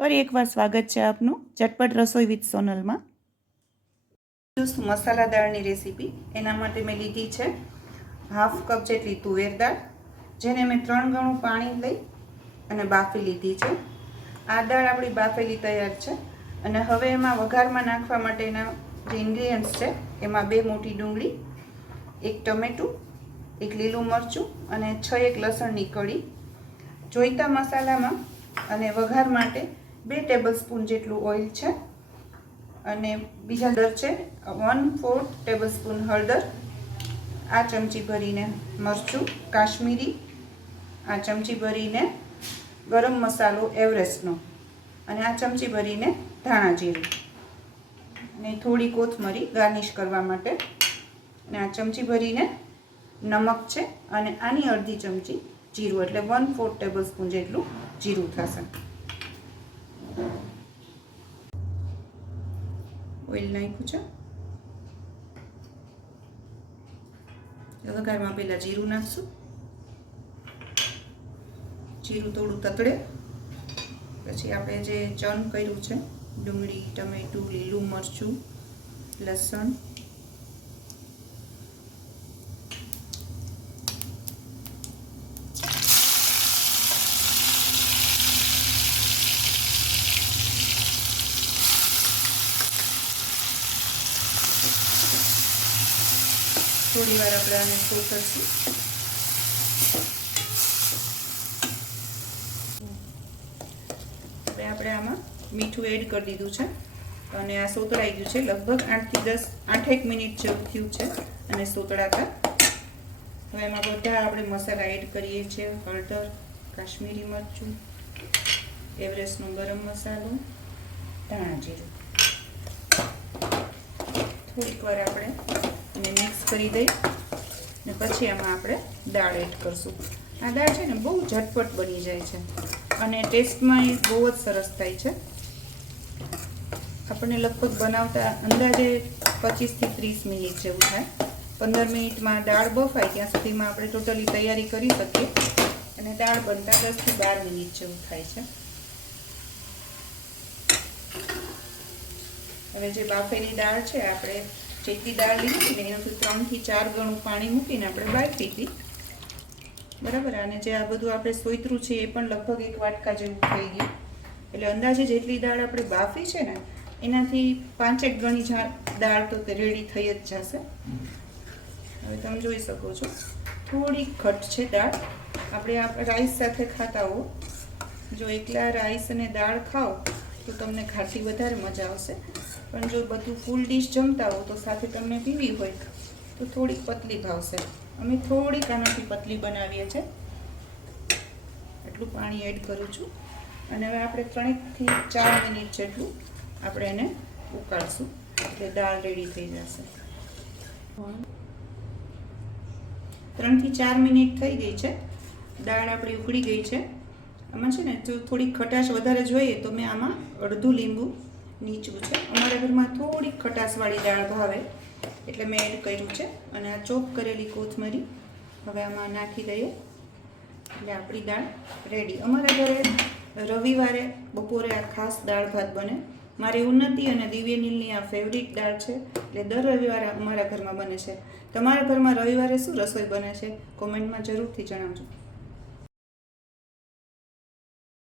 ફરી એકવાર સ્વાગત છે આપનું ચટપટ રસોઈ વિથ સોનલમાં। મસાલા દાળની રેસીપી એના માટે મેં લીધી છે હાફ કપ જેટલી તુવેર દાળ, જેને મેં 3 ગણું પાણી લઈ અને બાફી લીધી છે। આ દાળ આપણી બાફેલી તૈયાર છે અને હવે એમાં વઘારમાં નાખવા માટેના જે ઇન્ગ્રીડિયન્ટ્સ છે એમાં 2 મોટી ડુંગળી, 1 ટમેટું, 1 લીલું મરચું અને 6 એક લસણની કળી। જોઈતા મસાલામાં અને વઘાર માટે 2 ટેબલસ્પૂન જેટલું ઓઇલ છે અને બીજા દર છે 1/4 ટેબલસ્પૂન હળદર, આ ચમચી ભરીને મરચું કાશ્મીરી, આ ચમચી ભરીને ગરમ મસાલો એવરેસ્ટનો અને આ ચમચી ભરીને ધાણા જીરું અને થોડી કોથમરી ગાર્નિશ કરવા માટે અને આ ચમચી ભરીને નમક છે અને આની અડધી ચમચી જીરું એટલે 1/4 ટેબલસ્પૂન જેટલું જીરું થશે। ઓઇલ નાખ્યું છે, વઘારમાં પહેલાં જીરું નાખશું। જીરું થોડું તતડે પછી આપણે જે ચર્ન કર્યું છે ડુંગળી, ટમેટું, લીલું મરચું, લસણ, થોડી વાર આપણે આને સોતરશું। હવે આપણે આમાં મીઠું એડ કરી દીધું છે અને આ સોતળાઈ ગયું છે, લગભગ 8 મિનિટ જેવું થયું છે અને સોતળાતા। હવે એમાં બધા આપણે મસાલા એડ કરીએ છીએ, હળદર, કાશ્મીરી મરચું, એવરેસ્ટનો ગરમ મસાલો, ધાણા જીરું। થોડીક વાર આપણે અને મિક્સ કરી દઈ ને પછી આમાં આપણે દાળ એડ કરશું। આ દાળ છે ને બહુ ઝટપટ બની જાય છે અને ટેસ્ટમાં એ બહુ જ સરસ થાય છે। આપણને લગભગ બનાવતા અંદાજે 25 થી 30 મિનિટ જેવું થાય। 15 મિનિટમાં દાળ બફાય ત્યાં સુધીમાં આપણે ટોટલી તૈયારી કરી શકીએ અને દાળ બનતા 10 થી 12 મિનિટ જેવું થાય છે। હવે જે બાફેલી દાળ છે આપણે જેટલી દાળ લીધી ને એનાથી 3 થી 4 ગણું પાણી મૂકીને આપણે બાફી હતી, બરાબર। અને જે આ બધું આપણે સોયતરું છે એ પણ લગભગ 1 વાટકા જેવું થઈ ગયું, એટલે અંદાજે જેટલી દાળ આપણે બાફી છે ને એનાથી 5 ગણી દાળ તો તે રેડી થઈ જ જશે। હવે તમે જોઈ શકો છો થોડી ઘટ છે દાળ। આપણે આ રાઈસ સાથે ખાતા હો, જો એકલા રાઈસ અને દાળ ખાઓ તો તમને ખાટી વધારે મજા આવશે, પણ જો બધું ફૂલ ડીશ જમતા હો તો સાથે તમને પીવી હોય તો થોડીક પતલી ભાવશે। અમે થોડીક આનાથી પતલી બનાવીએ છીએ, એટલું પાણી એડ કરું છું અને હવે આપણે 3 થી 4 મિનિટ જેટલું આપણે એને ઉકાળશું એટલે દાળ રેડી થઈ જશે। 3 થી 4 મિનિટ થઈ ગઈ છે, દાળ આપણી ઉકળી ગઈ છે। આમાં છે ને જો થોડી ખટાશ વધારે જોઈએ તો મેં આમાં અડધું લીંબુ નીચું છે, અમારા ઘરમાં થોડીક ખટાશવાળી દાળ ભાવે એટલે મેં એડ કર્યું છે અને આ ચોપ કરેલી કોથમરી હવે આમાં નાખી દઈએ એટલે આપણી દાળ રેડી। અમારા ઘરે રવિવારે બપોરે આ ખાસ દાળ ભાત બને। મારી ઉન્નતિ અને દિવ્યનીલની આ ફેવરિટ દાળ છે એટલે દર રવિવારે અમારા ઘરમાં બને છે। તમારા ઘરમાં રવિવારે શું રસોઈ બને છે કોમેન્ટમાં જરૂરથી જણાવજો।